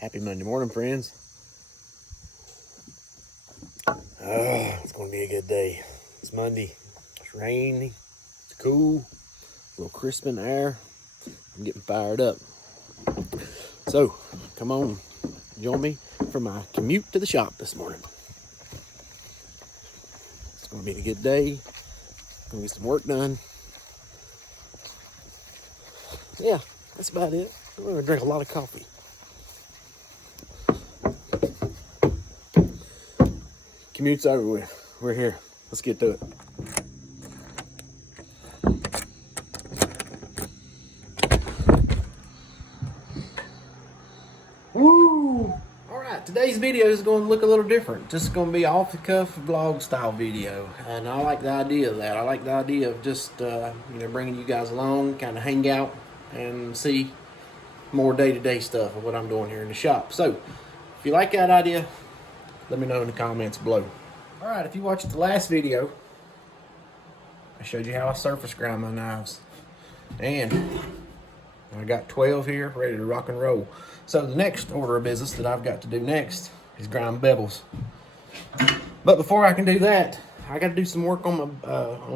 Happy Monday morning, friends. It's going to be a good day. It's Monday. It's rainy. It's cool. A little crisp in the air. I'm getting fired up. So, come on. Join me for my commute to the shop this morning. It's going to be a good day. Going to get some work done. Yeah, that's about it. I'm going to drink a lot of coffee. Commute's over with. We're here. Let's get to it. Woo! Alright, today's video is going to look a little different. Just going to be off the cuff vlog style video. And I like the idea of that. I like the idea of just bringing you guys along, kind of hang out and see more day-to-day stuff of what I'm doing here in the shop. So, if you like that idea, let me know in the comments below. Alright, if you watched the last video, I showed you how I surface grind my knives. And I got 12 here ready to rock and roll. So the next order of business that I've got to do next is grind bevels. But before I can do that, I got to do some work on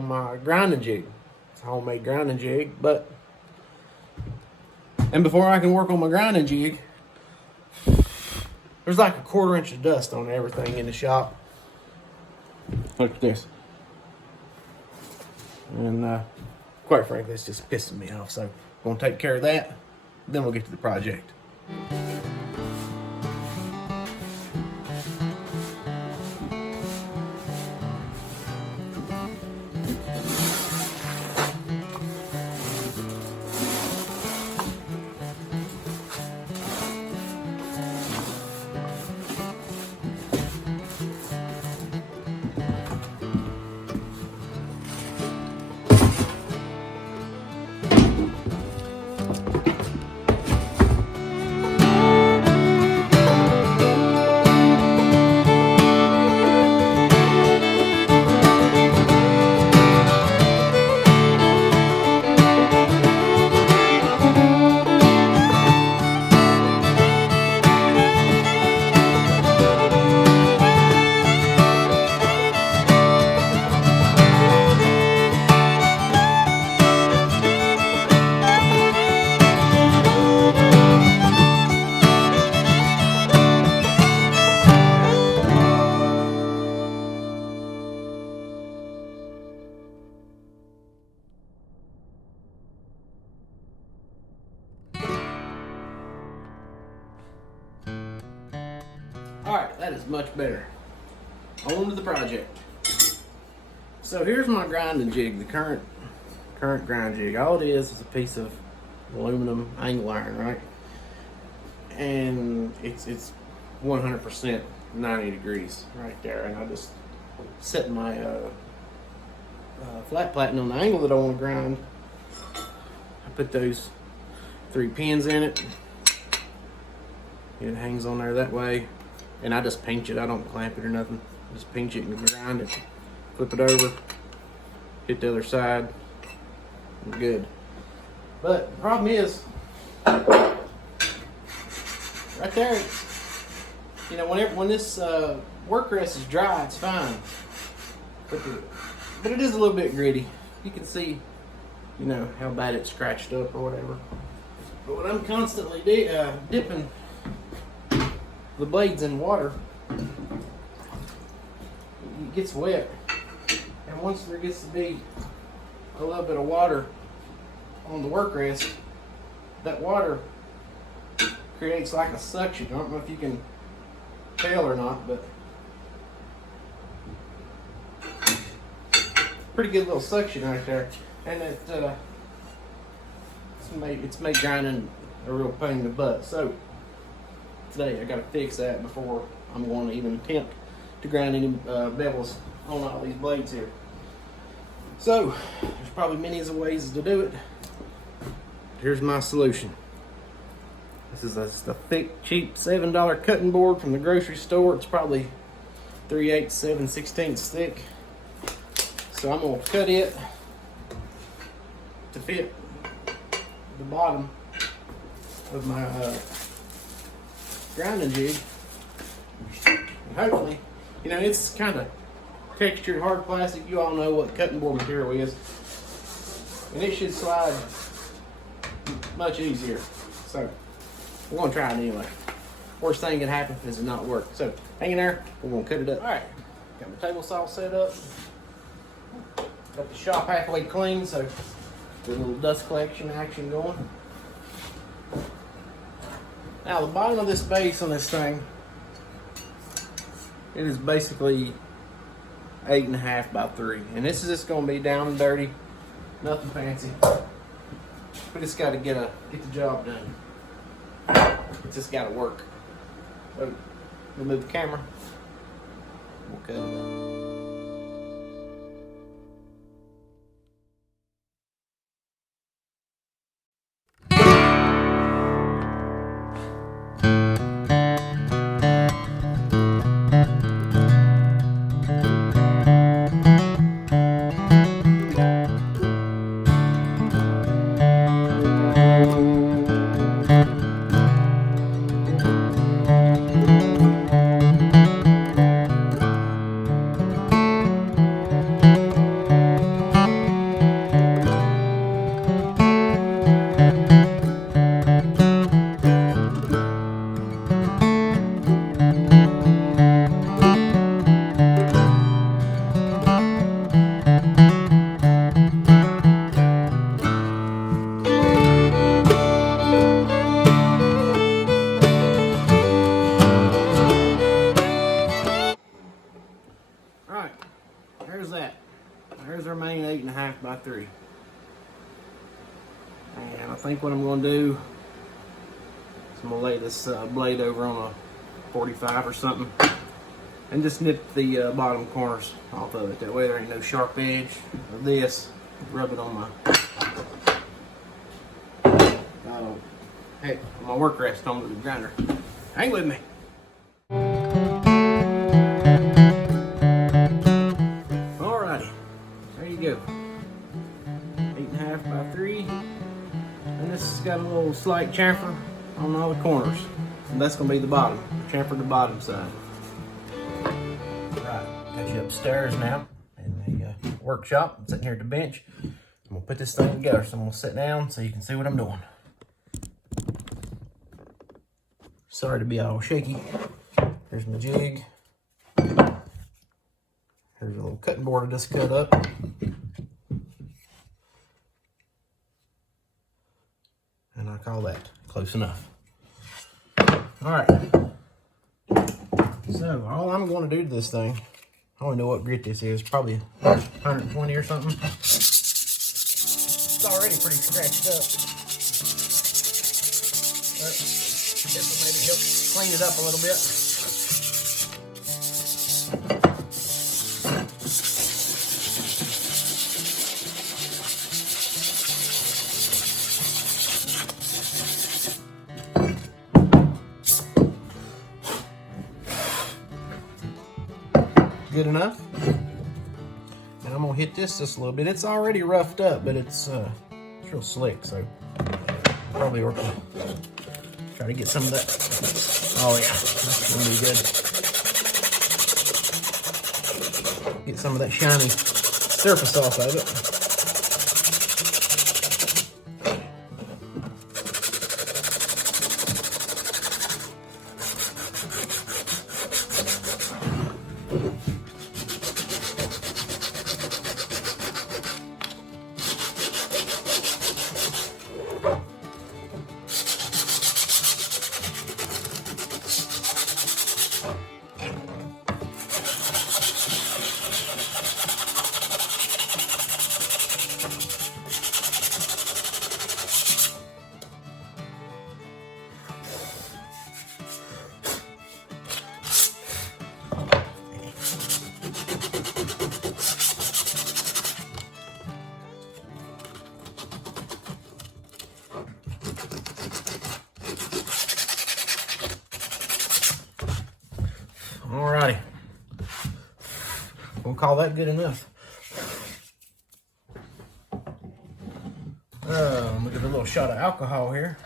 my grinding jig. It's a homemade grinding jig, and before I can work on my grinding jig, there's like a 1/4 inch of dust on everything in the shop. Look at this. And quite frankly, it's just pissing me off. So I'm going to take care of that, then we'll get to the project. Alright, that is much better. On to the project. So here's my grinding jig, the current grind jig. All it is a piece of aluminum angle iron, right? And it's 100% 90 degrees right there. And I just set my flat platen on the angle that I want to grind. I put those 3 pins in it. It hangs on there that way. And I just pinch it. I don't clamp it or nothing. Just pinch it and grind it. Flip it over. Hit the other side. I'm good. But the problem is, right there, when this work rest is dry, it's fine. But it is a little bit gritty. You can see, how bad it's scratched up or whatever. But when I'm constantly dipping the blades in water, it gets wet, and once there gets to be a little bit of water on the work rest, that water creates like a suction. I don't know if you can tell or not, but pretty good little suction right there, and it's made grinding a real pain in the butt. So today I got to fix that before I'm going to even attempt to grind any bevels on all these blades here. So there's probably many ways to do it. Here's my solution. This is a thick, cheap $7 cutting board from the grocery store. It's probably 3/8, 7/16 thick. So I'm gonna cut it to fit the bottom of my grinding jig. And hopefully, you know, it's kind of textured hard plastic. You all know what cutting board material is. And it should slide much easier. So, we're going to try it anyway. Worst thing that can happen is it not work. So, hang in there. We're going to cut it up. All right. Got my table saw set up. Got the shop halfway clean, so good little dust collection action going. Now, the bottom of this base on this thing, it is basically 8.5 by 3. And this is just going to be down and dirty. Nothing fancy. We just got to get the job done. It's just got to work. So, we'll move the camera. We'll cut it up. Alright, there's that. There's our main 8.5 by 3. And I think what I'm going to do is I'm going to lay this blade over on a 45 or something and just nip the bottom corners off of it. That way there ain't no sharp edge of this. Rub it on my work rest on the grinder. Hang with me. There you go. 8.5 by 3. And this has got a little slight chamfer on all the corners. And that's going to be the bottom. Chamfer the bottom side. Right. Got you upstairs now in the workshop. I'm sitting here at the bench. I'm going to put this thing together. So I'm going to sit down so you can see what I'm doing. Sorry to be all shaky. Here's my jig. Here's a little cutting board I just cut up. And I call that close enough. Alright. So, all I'm going to do to this thing, I don't know what grit this is, probably 120 or something. It's already pretty scratched up. But this will maybe help clean it up a little bit. Good enough. And I'm gonna hit this just a little bit. It's already roughed up, but it's real slick, so probably work to try to get some of that. Oh yeah, that's gonna be good. Get some of that shiny surface off of it. Alrighty, we'll call that good enough. I'm gonna get a little shot of alcohol here.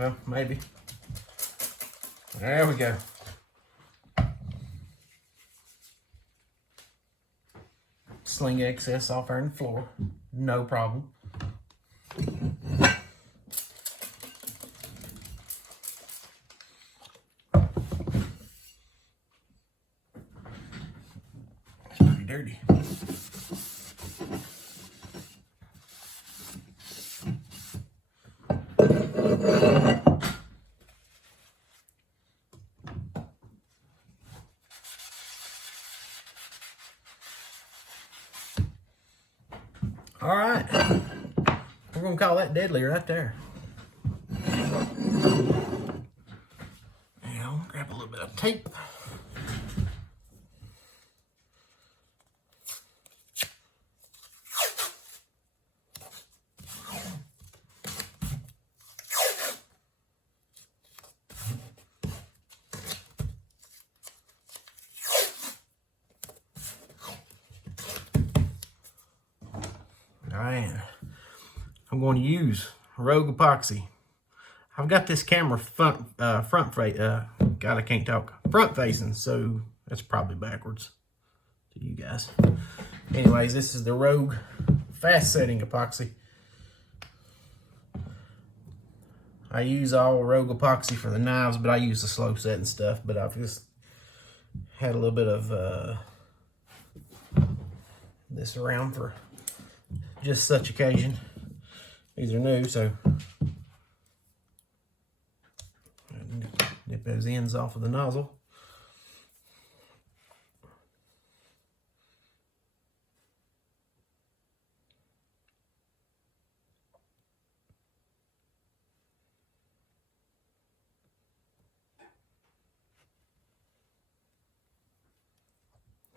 Well, maybe. There we go. Sling excess off there on the floor. No problem. It's pretty dirty. All right, we're gonna call that deadly right there. Now, grab a little bit of tape. Alright, I'm going to use Rogue Epoxy. I've got this camera front facing, so that's probably backwards to you guys. Anyways, this is the Rogue fast setting epoxy. I use all Rogue Epoxy for the knives, but I use the slow setting stuff. But I've just had a little bit of this around for just such occasion. These are new, so nip those ends off of the nozzle.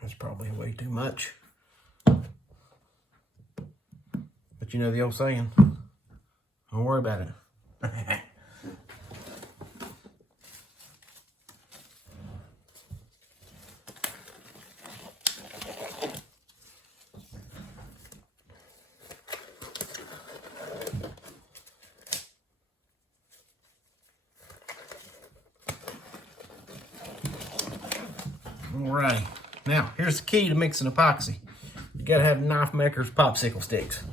That's probably way too much. But you know the old saying, don't worry about it. Alrighty, now here's the key to mixing epoxy. You gotta have Knife Maker's popsicle sticks.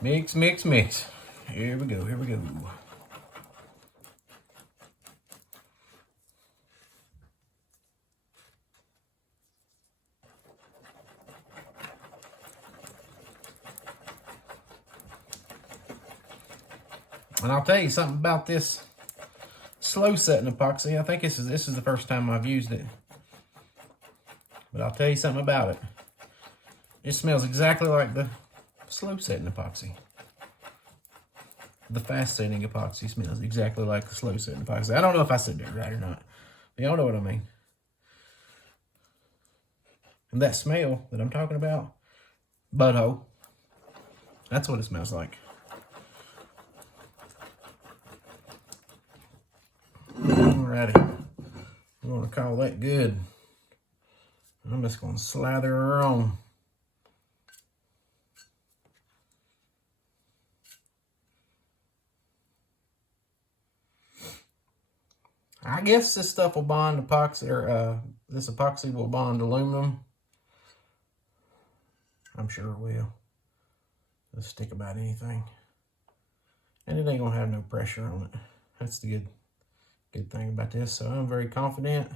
Mix, mix, mix. Here we go, here we go. And I'll tell you something about this slow setting epoxy. I think this is the first time I've used it. But I'll tell you something about it. It smells exactly like the slow setting epoxy. The fast setting epoxy smells exactly like the slow setting epoxy. I don't know if I said that right or not. But y'all know what I mean. And that smell that I'm talking about, butthole, that's what it smells like. Alrighty, I'm gonna call that good. I'm just gonna slather her on. I guess this stuff will bond epoxy, or this epoxy will bond aluminum. I'm sure it will. It'll stick about anything. And it ain't gonna have no pressure on it. That's the good thing about this. So I'm very confident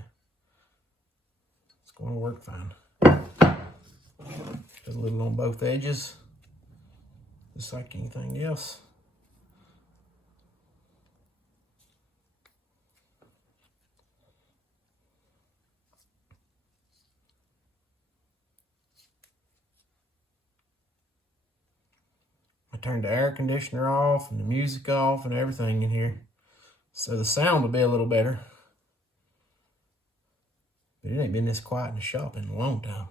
it's gonna work fine. Just a little on both edges, just like anything else. I turned the air conditioner off and the music off and everything in here, so the sound will be a little better. But it ain't been this quiet in the shop in a long time.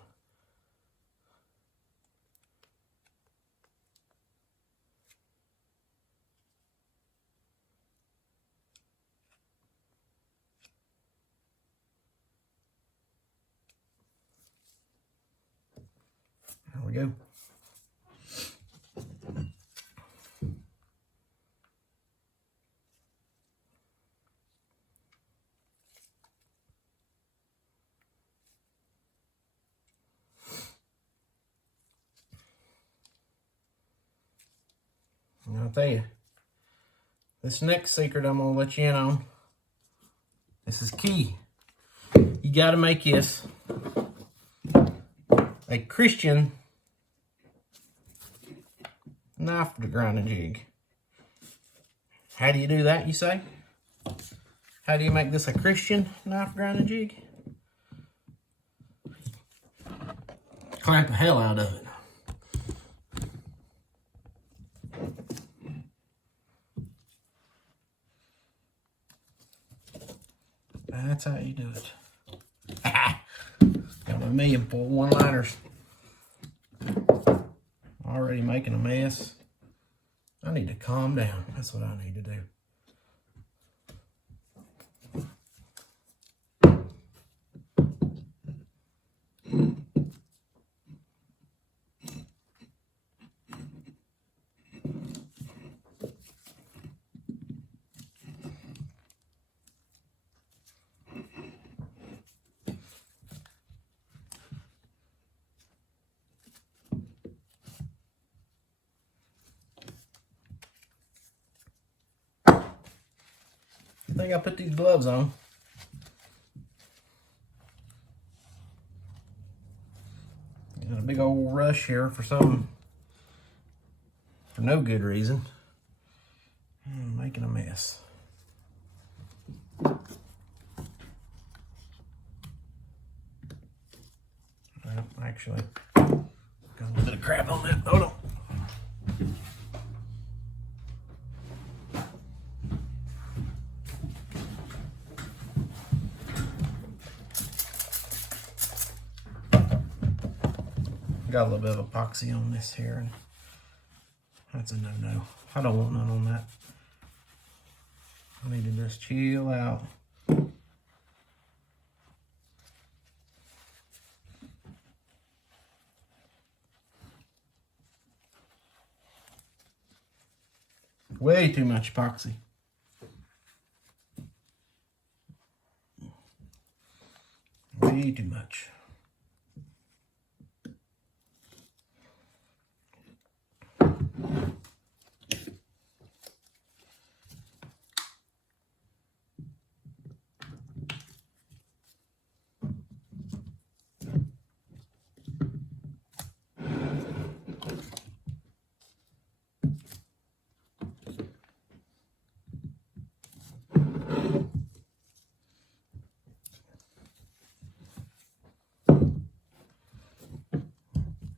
we go. And I'll tell you, this next secret I'm gonna let you in on, this is key. You gotta make this a Christian knife grinding jig. How do you do that, you say? How do you make this a Christian knife grinding jig? Clamp the hell out of it. That's how you do it. Got a million for one-liners. Already making a mess. I need to calm down. That's what I need to do. I think I put these gloves on. Got a big old rush here for no good reason. I'm making a mess. Well, actually, got a little bit of crap on that. Hold on. Got a little bit of epoxy on this here, and that's a no-no. I don't want none on that. I need to just chill out. Way too much epoxy. Way too much.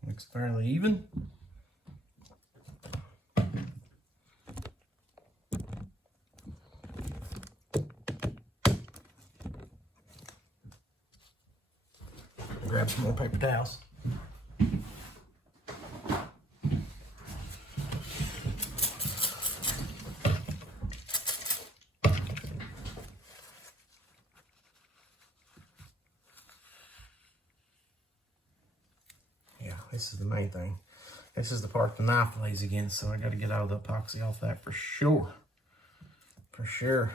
Looks fairly even. Grab some more paper towels. This is the main thing. This is the part the knife lays against, so I got to get all the epoxy off that for sure. For sure.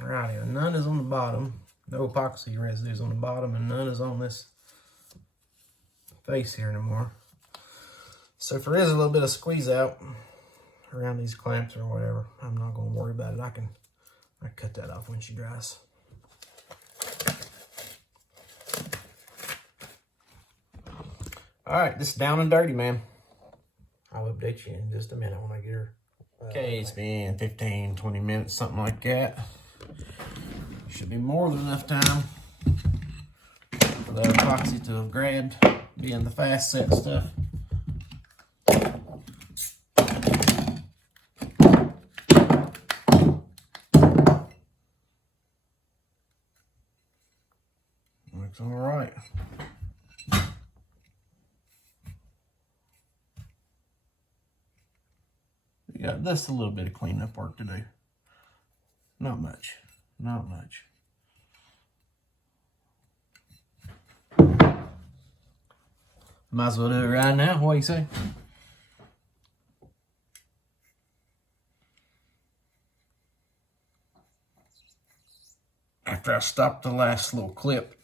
Alrighty, none is on the bottom. No epoxy residues on the bottom, and none is on this face here anymore. So if there is a little bit of squeeze out around these clamps or whatever, I'm not going to worry about it. I cut that off when she dries. All right, this is down and dirty, man. I'll update you in just a minute when I get her. Okay, it's been 15, 20 minutes, something like that. Should be more than enough time for the epoxy to have grabbed, being the fast set stuff. Looks all right. We got just a little bit of cleanup work to do. Not much, not much. Might as well do it right now. What do you say? After I stopped the last little clip,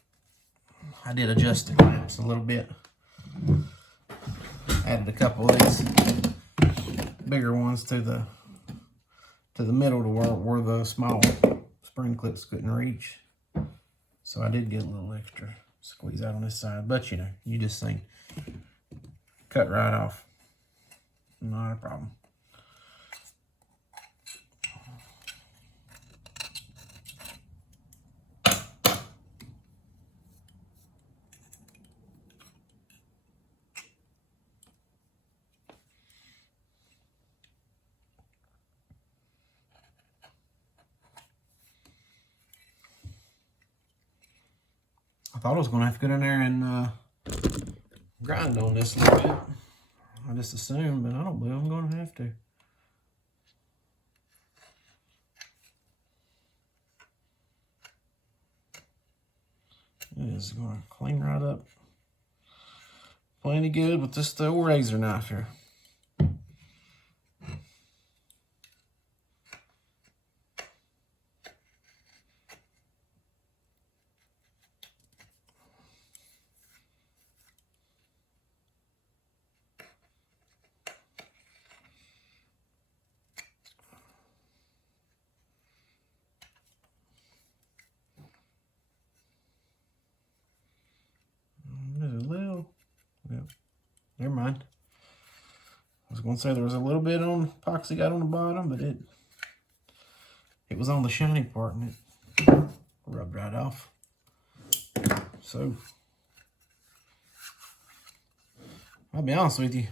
I did adjust the clamps a little bit. Added a couple of these bigger ones to the middle to where the small spring clips couldn't reach. So I did get a little extra squeeze out on this side, but you know, you just think cut right off. Not a problem. I thought I was going to have to go in there and grind on this a little bit. I just assumed, but I don't believe I'm going to have to. It is going to clean right up. Plenty good with this old razor knife here. Never mind. I was going to say there was a little bit on epoxy got on the bottom, but it was on the shiny part and it rubbed right off. So I'll be honest with you,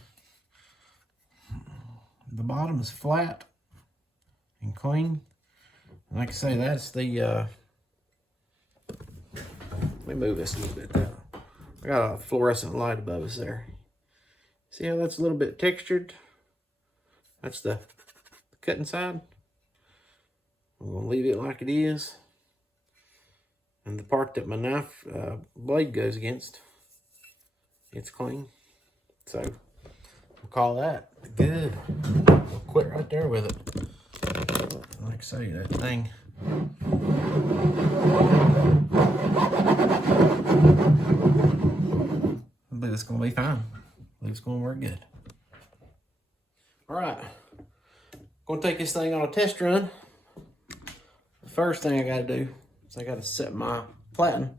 the bottom is flat and clean. And like I say, that's the let me move this a little bit down. I got a fluorescent light above us there. See how that's a little bit textured? That's the cutting side. I'm gonna leave it like it is. And the part that my knife blade goes against, it's clean. So we'll call that good. We'll quit right there with it. Like I say, that thing. I believe it's gonna be fine. I believe it's gonna work good. All right, gonna take this thing on a test run. The first thing I gotta do is I gotta set my platen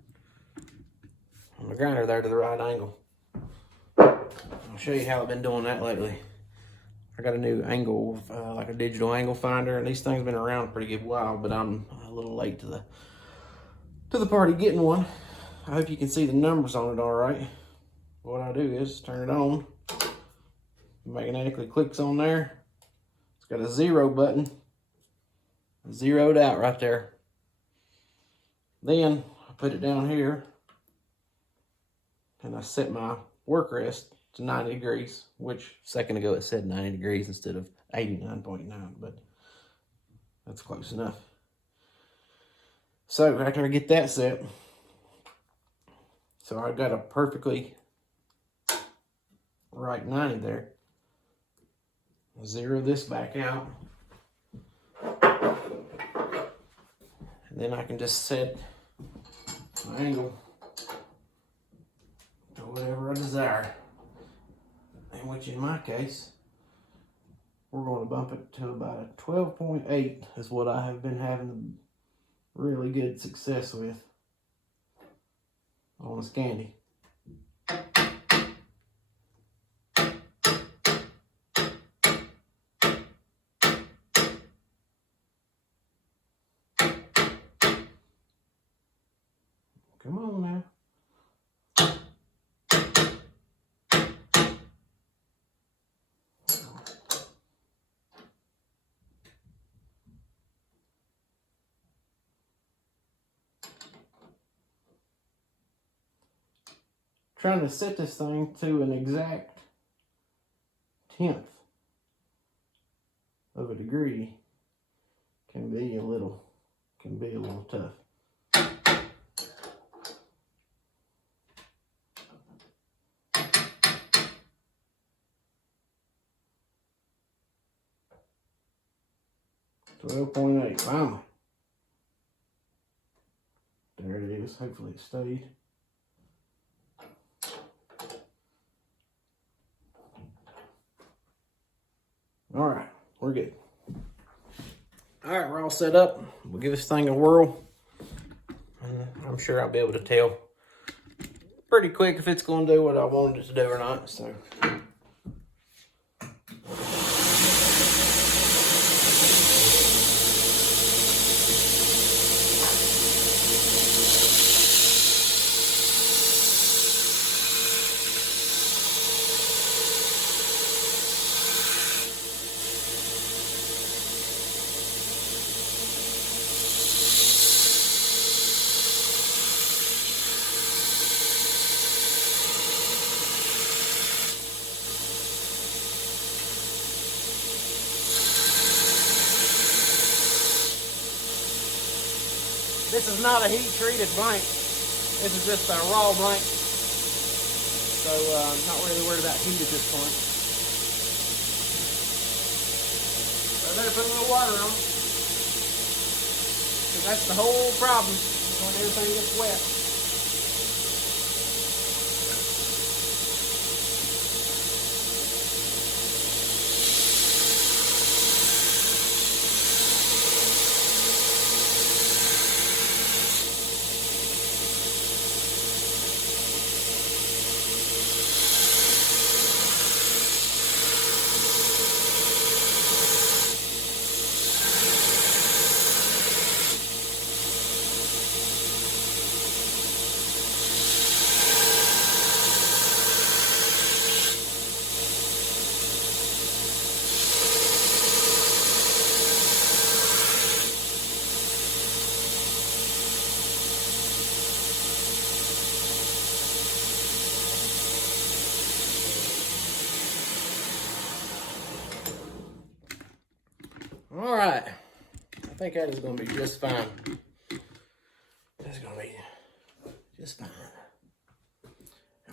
on the grinder there to the right angle. I'll show you how I've been doing that lately. I got a new angle, like a digital angle finder, and these things have been around a pretty good while, but I'm a little late to the party getting one. I hope you can see the numbers on it all right. What I do is turn it on. Magnetically clicks on there. It's got a 0 button. Zeroed out right there. Then I put it down here and I set my work rest to 90 degrees, which a second ago it said 90 degrees instead of 89.9, but that's close enough. So after I get that set, so I've got a perfectly right 90 there. I'll zero this back out. And then I can just set my angle to whatever I desire. And which in my case we're going to bump it to about a 12.8 is what I have been having really good success with on the Scandi. Come on now. Trying to set this thing to an exact 1/10 of a degree can be a little tough. $12.8, finally. There it is. Hopefully it stayed. All right, we're good. All right, we're all set up. We'll give this thing a whirl. I'm sure I'll be able to tell pretty quick if it's going to do what I wanted it to do or not. So. This is not a heat-treated blank. This is just a raw blank. So I'm not really worried about heat at this point. So I better put a little water on. Because that's the whole problem when everything gets wet. All right, I think that is going to be just fine. That's going to be just fine.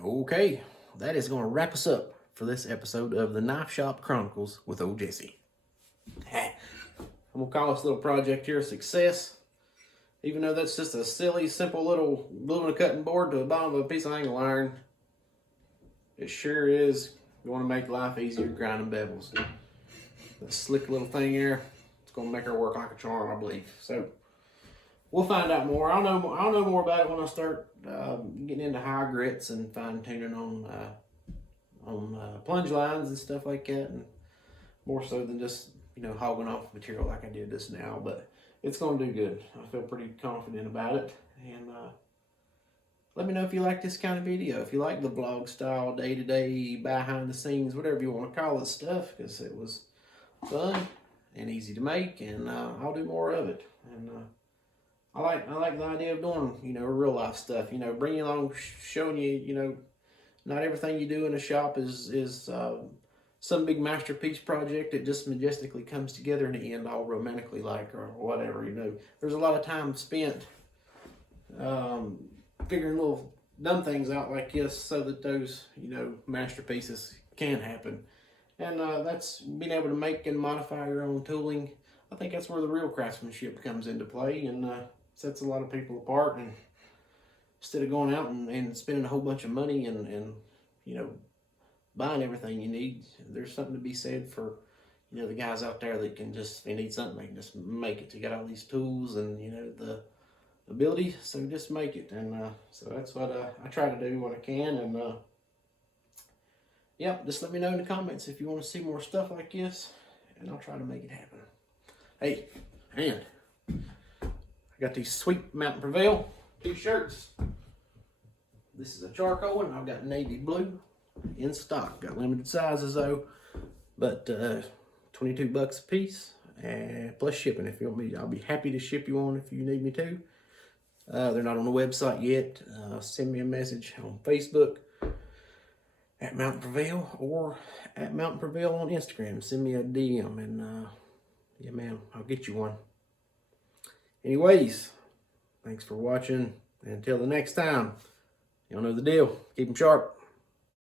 Okay, that is going to wrap us up for this episode of the Knife Shop Chronicles with old Jesse. I'm going to call this little project here a success. Even though that's just a silly, simple little gluing a cutting board to the bottom of a piece of angle iron, it sure is going to make life easier grinding bevels. That slick little thing here, it's going to make her work like a charm, I believe. So we'll find out more. I'll know more about it when I start getting into higher grits and fine tuning on plunge lines and stuff like that, and more so than just hogging off material like I did this now. But it's going to do good. I feel pretty confident about it. And let me know if you like this kind of video. If you like the vlog style, day-to-day, behind the scenes, whatever you want to call it stuff, because it was fun and easy to make, and I'll do more of it. And I like the idea of doing real life stuff. Bringing you along, showing you not everything you do in a shop is some big masterpiece project that just majestically comes together in the end, all romantically like or whatever. There's a lot of time spent figuring little dumb things out like this so that those masterpieces can happen. And that's being able to make and modify your own tooling. I think that's where the real craftsmanship comes into play and sets a lot of people apart. And instead of going out and spending a whole bunch of money and buying everything you need, there's something to be said for you know, the guys out there that can just, if they need something, they can just make it. You got all these tools and, you know, the ability, so just make it. And so that's what I try to do when I can. And yeah, just let me know in the comments if you want to see more stuff like this, and I'll try to make it happen. Hey, and I got these sweet Mountain Prevail t-shirts. This is a charcoal one. I've got navy blue in stock. Got limited sizes though, but 22 bucks a piece, plus shipping. If you want me, I'll be happy to ship you on if you need me to. They're not on the website yet. Send me a message on Facebook at Mountain Prevail, or at Mountain Prevail on Instagram. Send me a DM, and yeah, man, I'll get you one. Anyways, thanks for watching, and until the next time, y'all know the deal. Keep them sharp.